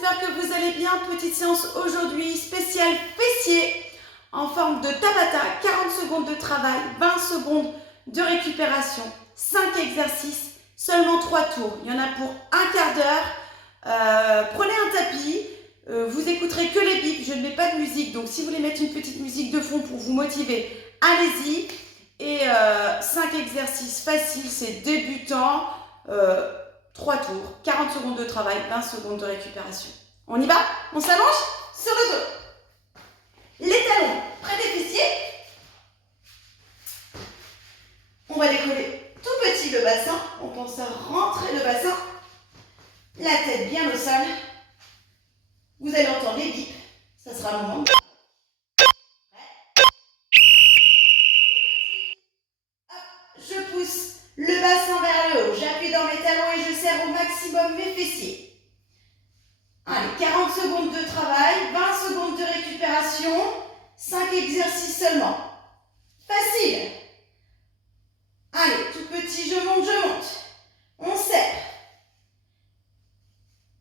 j'espère que vous allez bien. Petite séance aujourd'hui spéciale fessier en forme de Tabata. 40 secondes de travail, 20 secondes de récupération, 5 exercices, seulement 3 tours. Il y en a pour un quart d'heure. Prenez un tapis, vous écouterez que les bips, je ne mets pas de musique. Donc si vous voulez mettre une petite musique de fond pour vous motiver, allez-y. Et 5 exercices faciles, c'est débutant. 3 tours, 40 secondes de travail, 20 secondes de récupération. On y va? On s'allonge sur le dos. Les talons près des fessiers. On va décoller tout petit le bassin. On pense à rentrer le bassin. La tête bien au sol. Vous allez entendre les bips. Ça sera le moment. Je pousse le bassin vers le haut. J'appuie dans mes talons et je serre au maximum mes fessiers. Allez, 40 secondes de travail, 20 secondes de récupération, 5 exercices seulement. Facile. Allez, tout petit, je monte. On serre.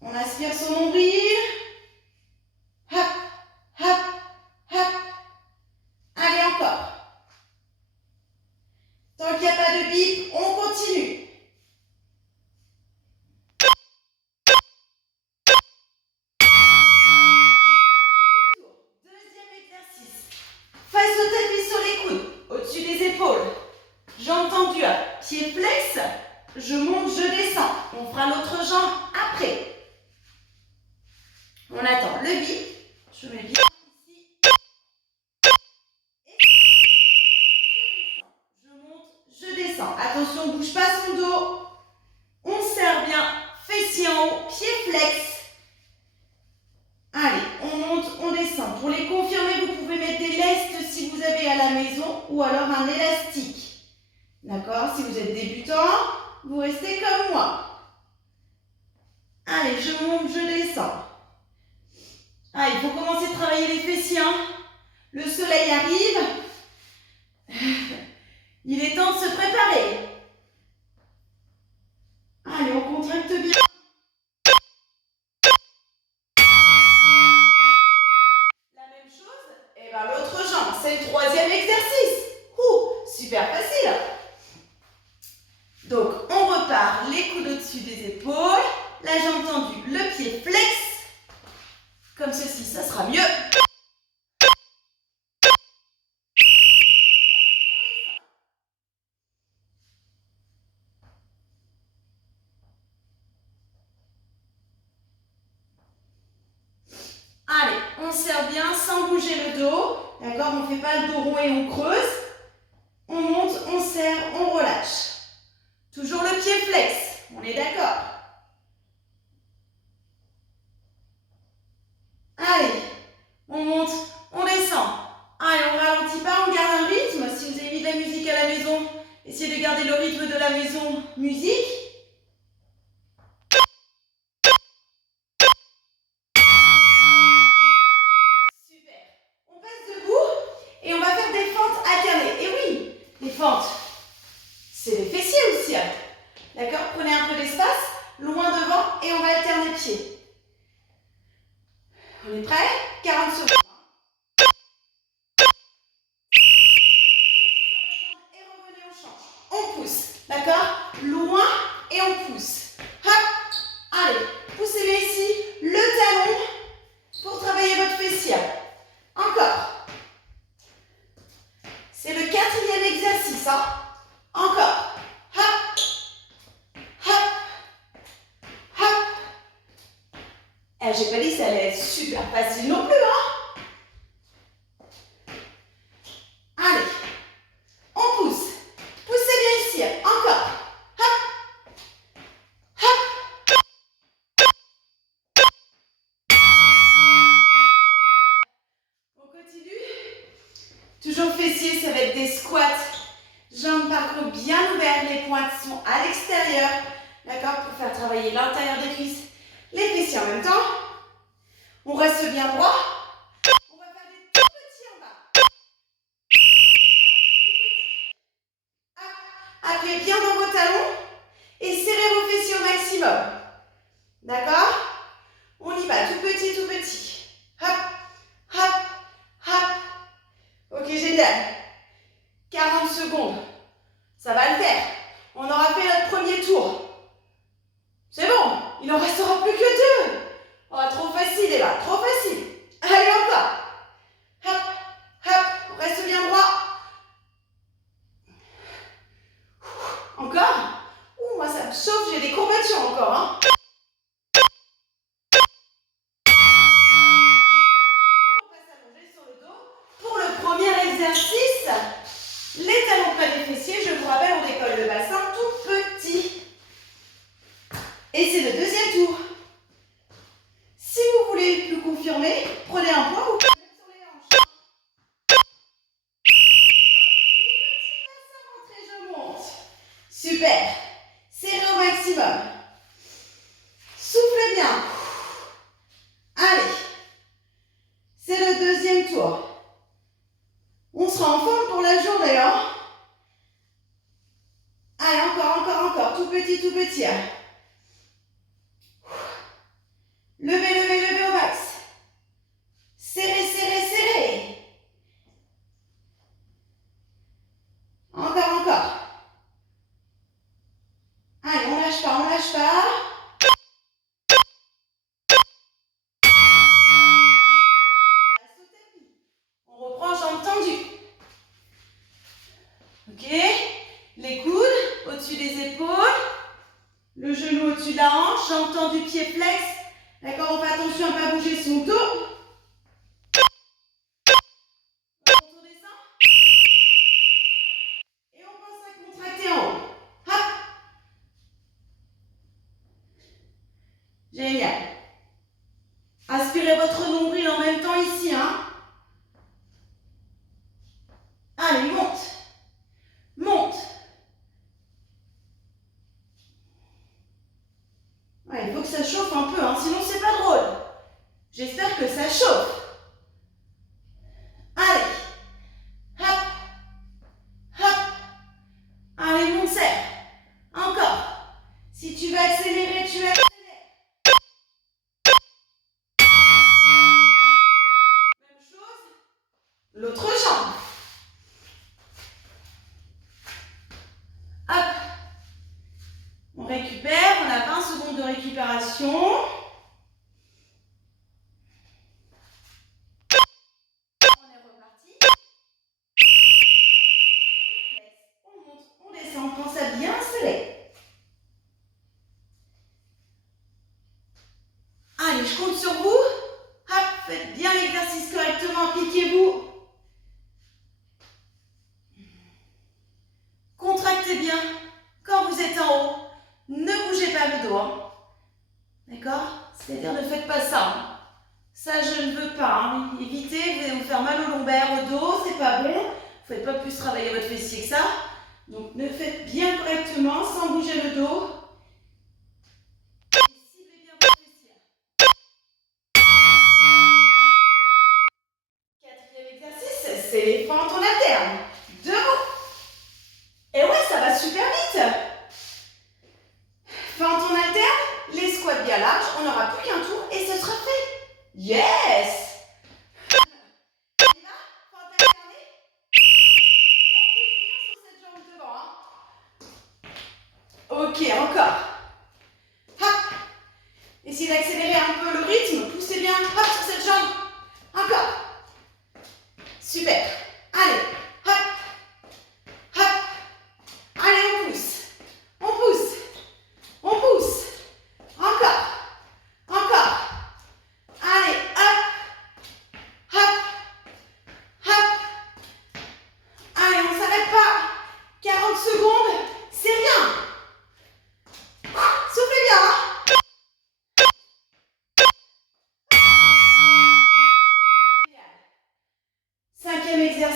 On aspire son nombril. Hop, hop, hop. Allez, encore. Tant qu'il n'y a pas de bip, on continue. Deuxième exercice. Face au tapis sur les coudes, au-dessus des épaules. Jambes tendues, pieds flex. Je monte, je descends. On fera l'autre jambe après. On attend le bip. Je mets bien ici. Et je monte, je descends. Attention, on ne bouge pas son dos. On serre bien. Fessiers en haut, pieds flex. Allez, on monte, on descend. Pour les confirmer, vous pouvez mettre des lestes si vous avez à la maison ou alors un élastique. D'accord? Si vous êtes débutant, vous restez comme moi. Allez, je monte, je descends. Ah, il faut commencer à travailler les fessiers. Hein. Le soleil arrive. Il est temps de se préparer. Allez, on contracte bien. La même chose, et bien l'autre jambe. C'est le troisième exercice. Super facile. Donc, on repart les coudes au-dessus des épaules. La jambe tendue, le pied flex. Comme ceci, ça sera mieux. Allez, on serre bien sans bouger le dos. D'accord? On ne fait pas le dos rond et on creuse. On monte, on serre, on relâche. Toujours le pied flex. On est d'accord? Allez, on monte, on descend. Allez, on ralentit pas, on garde un rythme. Si vous avez mis de la musique à la maison, essayez de garder le rythme de la maison. Musique. Super. On passe debout et on va faire des fentes alternées. Et oui, les fentes, c'est les fessiers aussi. D'accord? Prenez un peu d'espace, loin devant et on va alterner pieds. On est prêt? 40 secondes. Et revenez, on change. On pousse. D'accord? Loin et on pousse. Hop. Allez, poussez bien ici le talon pour travailler votre fessier. Encore. C'est le quatrième exercice. Hein? Encore. Hop. Hop. Hop. Eh, j'ai pas dit que ça allait être super facile non plus. Hein? Allez. On pousse. Poussez bien ici. Encore. Hop. Hop. On continue. Toujours fessiers, ça va être des squats. Jambes par contre bien ouvertes. Les pointes sont à l'extérieur. D'accord? Pour faire travailler l'intérieur des cuisses. Les fessiers en même temps. On reste bien droit. On va faire des tout petits en bas. Appuyez bien dans vos talons et serrez vos fessiers au maximum. D'accord? On y va. Il en restera plus que 2. Oh, trop facile, Eva, trop facile. Allez, encore. Hop, hop, on reste bien droit. Encore. Ouh, moi, ça me chauffe, j'ai des courbatures encore. Hein. On va s'allonger sur le dos. Pour le premier exercice, les talons près des fessiers. Je vous rappelle, on décolle le bassin tout petit. Et c'est le deuxième tour. Si vous voulez le confirmer, prenez un point, vous pouvez mettre sur les hanches. Petit bassin rentré, je monte. Super. Serrez au maximum. Soufflez bien. Allez. C'est le deuxième tour. On sera en forme pour la journée, hein? Allez, encore. Tout petit, tout petit. Levez au max. Serrez. Encore. Allez, on lâche pas. On reprend jambes tendues. Ok? Les coudes au-dessus des épaules. Le genou au-dessus de la hanche. Jambes tendues, pieds flex. D'accord? On fait attention à ne pas bouger son dos. On descend. Et on pense à contracter en haut. Hop! Génial. Aspirez votre nombril en même temps ici, hein? Allez, monte. Ouais, il faut que ça chauffe un peu, hein, sinon c'est pas drôle. J'espère que ça chauffe. Allez. Hop. Allez, monte, serre. Encore. Si tu veux accélérer, tu accélères. Même chose. L'autre jambe. Hop. On récupère, on a 20 secondes de récupération. On est reparti. On monte, on descend, on pense à bien sceller. Allez, je compte sur vous. Hop, faites bien l'exercice correctement, appliquez-vous. Contractez bien quand vous êtes en haut. Ne bougez pas le dos. Hein. D'accord? C'est-à-dire ne faites pas ça. Hein. Ça, je ne veux pas. Hein. Évitez, vous allez vous faire mal au lombaire, au dos, c'est pas bon. Vous ne faites pas plus travailler votre fessier que ça. Donc, ne faites bien correctement sans bouger le dos. Et ciblez bien votre fessier. Quatrième exercice, c'est les fentes en alterne. Debout. Et ouais, ça va super vite. Fente en alterne, les squats bien larges, on n'aura plus qu'un tour et ce sera fait. Yes! On y va? Fente alternée. On pousse bien sur cette jambe devant. Hein. Ok, encore. Hop. Essayez d'accélérer un peu le rythme. Poussez bien. Hop, sur cette jambe. Encore. Super. Allez. Hop. Allez, on pousse. Encore. Allez, hop. Allez, on ne s'arrête pas. 40 secondes, c'est rien. Soufflez bien. Hein. Génial. Cinquième exercice.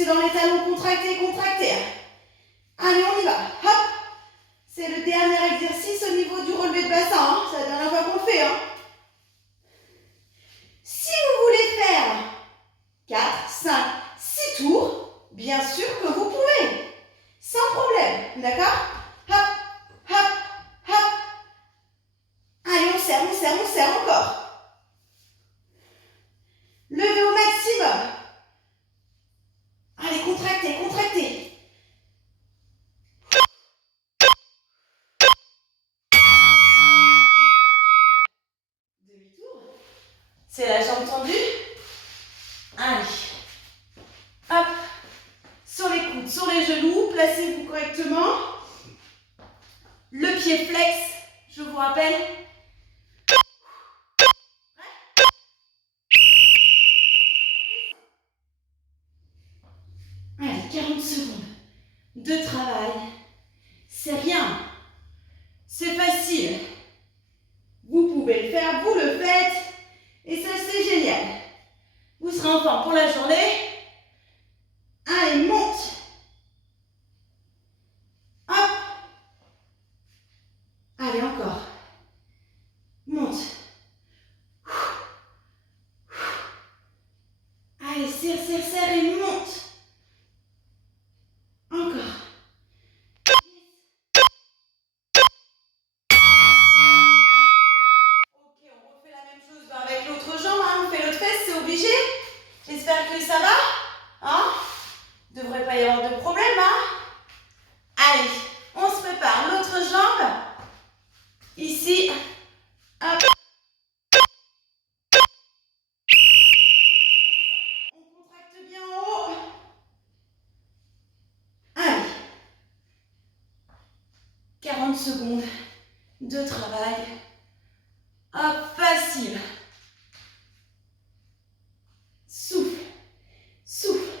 Poussez dans les talons, contractez, contractez. Allez, on y va. Hop. C'est le dernier exercice au niveau du relevé de bassin. Hein. C'est la dernière fois qu'on le fait. Hein. Si vous voulez faire 4, 5, 6 tours, bien sûr que vous pouvez. Sans problème. D'accord? Hop, hop, hop. Allez, on serre, on serre, on serre encore. Levez au maximum. Allez, contractez, contractez. Demi-tour. C'est la jambe tendue. Allez. Hop. Sur les coudes, sur les genoux. Placez-vous correctement. Le pied flex. Je vous rappelle. Allez, 40 secondes de travail. C'est rien. C'est facile. Vous pouvez le faire, vous le faites. Et ça, c'est génial. Vous serez en forme pour la journée. Allez, monte. Hop. Allez, encore. Monte. Allez, serre, serre, serre et monte. Encore. Ok, on refait la même chose avec l'autre jambe. Hein. On fait l'autre fesse, c'est obligé. J'espère que ça va. Hein? Il ne devrait pas y avoir de problème. Hein? Allez, on se prépare. L'autre jambe. Ici. Hop. On contracte bien en haut. Allez. 40 secondes de travail. Hop, facile. Souffle. Souffle.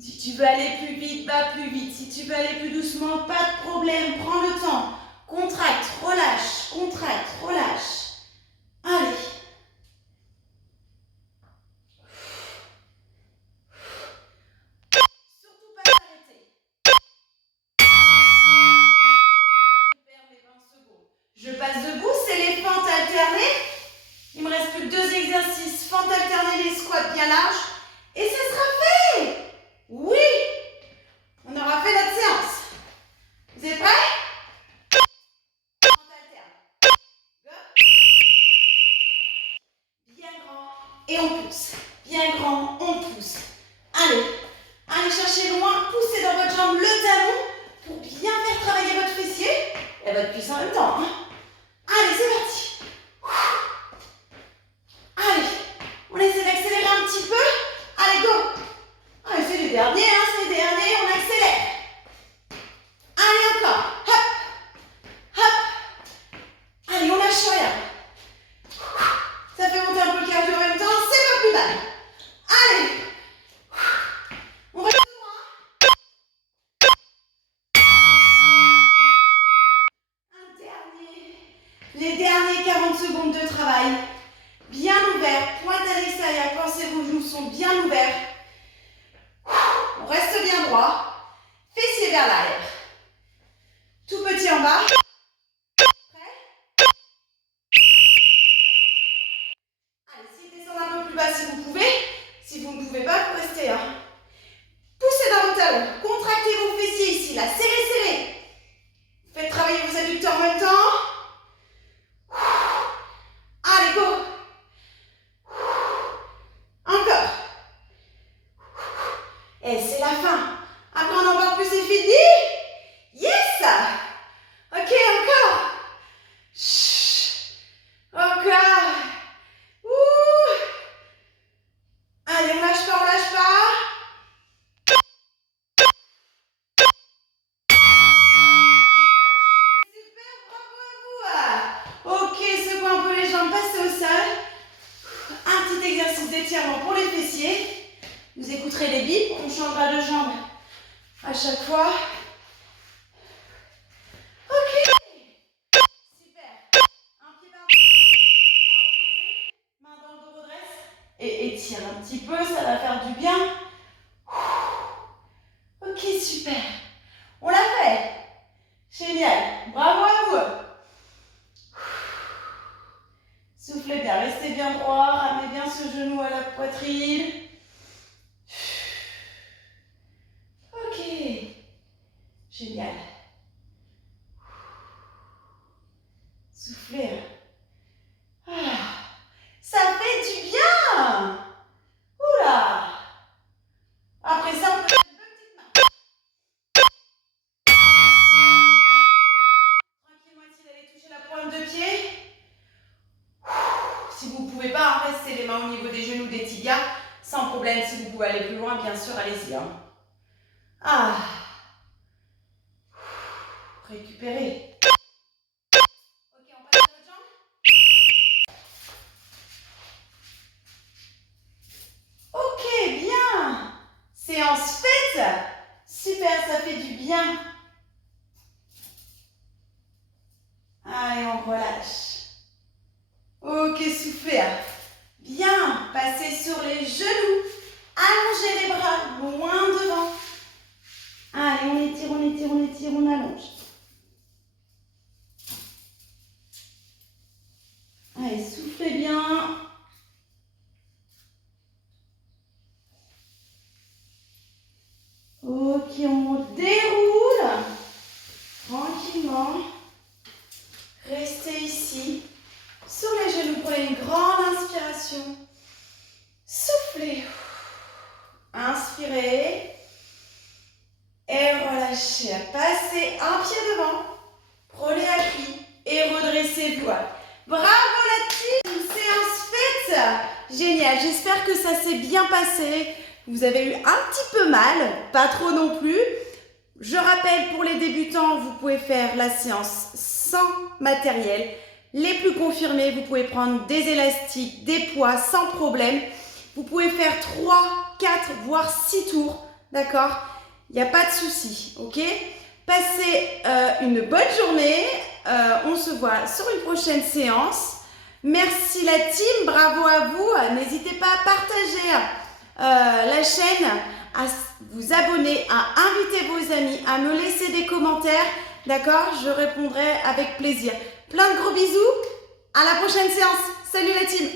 Si tu veux aller plus vite, va plus vite. Si tu veux aller plus doucement, pas de problème. Prends le temps. Contracte, relâche. Contracte, relâche. Allez. Surtout pas s'arrêter. Je passe debout, c'est les fentes alternées. Il me reste plus que 2 exercices. Fentes alternées, les squats bien larges. Et ce sera fait. Oui. On aura fait notre séance. Vous êtes prêts? Fentes alternes. Bien grand. Et on pousse. Bien grand, on pousse. Allez. Allez chercher loin. Poussez dans votre jambe le talon pour bien faire travailler votre fessier et votre cuisse en même temps. Hein. Allez, c'est parti. Allez, on essaie d'accélérer un petit peu. Allez, go. Allez, c'est les derniers, hein, c'est les derniers, on accélère. Allez, encore. Hop, hop. Allez, on lâche rien. Ça fait monter un peu le cardio en même temps, c'est pas plus mal. Allez. On va un dernier. Les derniers 40 secondes de travail. Bien ouvert, pointe à l'extérieur, pensez vos genoux sont bien ouverts. On reste bien droit. Fessiers vers l'arrière. Tout petit en bas. Prêt? Allez, si descendez un peu plus bas si vous pouvez. Si vous ne pouvez pas, vous restez. Hein. Poussez dans vos talons. Contractez vos fessiers ici. Là, serrez, serrez. Faites travailler vos adducteurs en même temps. Allez, go. Encore. Et c'est la fin. Après, on en voit plus, c'est fini. Yes. Ok, encore. Chut. Encore. Ouh. Allez, on lâche pas, on lâche pas. Super, bravo à vous. Ok, secouez un peu les jambes, passez au sol. Un petit exercice d'étirement pour les fessiers. Vous écouterez les bips, on changera de jambe à chaque fois. Ok. Super. Un pied par-dessus. Main dans le dos, redresse. Et étire. petit peu, ça va faire du bien. Ok, super. On l'a fait. Génial. Bravo à vous. Soufflez bien, restez bien droit, ramenez bien ce genou à la poitrine. Ok. Génial. Soufflez. Ça fait du bien. Oula. Après ça, on peut faire deux petites marches. Tranquillement, essayez d'aller toucher la pointe de pied. Si vous ne pouvez pas, restez les mains au niveau des genoux, des tibias. Sans problème, si vous pouvez aller plus loin, bien sûr, allez-y. Ah. Récupérez. Ok, on passe à l'autre jambe. Ok, bien. Séance faite. Super, ça fait du bien. Allez, on relâche. Ok, soufflez. Bien, passez sur les genoux. Allongez les bras loin devant. Allez, on étire, on étire, on étire, on allonge. Allez, soufflez bien. Ok, on déroule. Tranquillement. Restez ici. Sur les genoux, prenez une grande inspiration. Soufflez. Inspirez. Et relâchez. Passez un pied devant. Prenez appui. Et redressez-vous. Bravo la team. Séance faite. Génial. J'espère que ça s'est bien passé. Vous avez eu un petit peu mal. Pas trop non plus. Je rappelle, pour les débutants, vous pouvez faire la séance sans matériel. Les plus confirmés, vous pouvez prendre des élastiques, des poids sans problème. Vous pouvez faire 3, 4, voire 6 tours, d'accord? Il n'y a pas de souci, ok? Passez une bonne journée. On se voit sur une prochaine séance. Merci la team, bravo à vous. N'hésitez pas à partager la chaîne, à vous abonner, à inviter vos amis, à me laisser des commentaires, d'accord? Je répondrai avec plaisir. Plein de gros bisous, à la prochaine séance. Salut la team!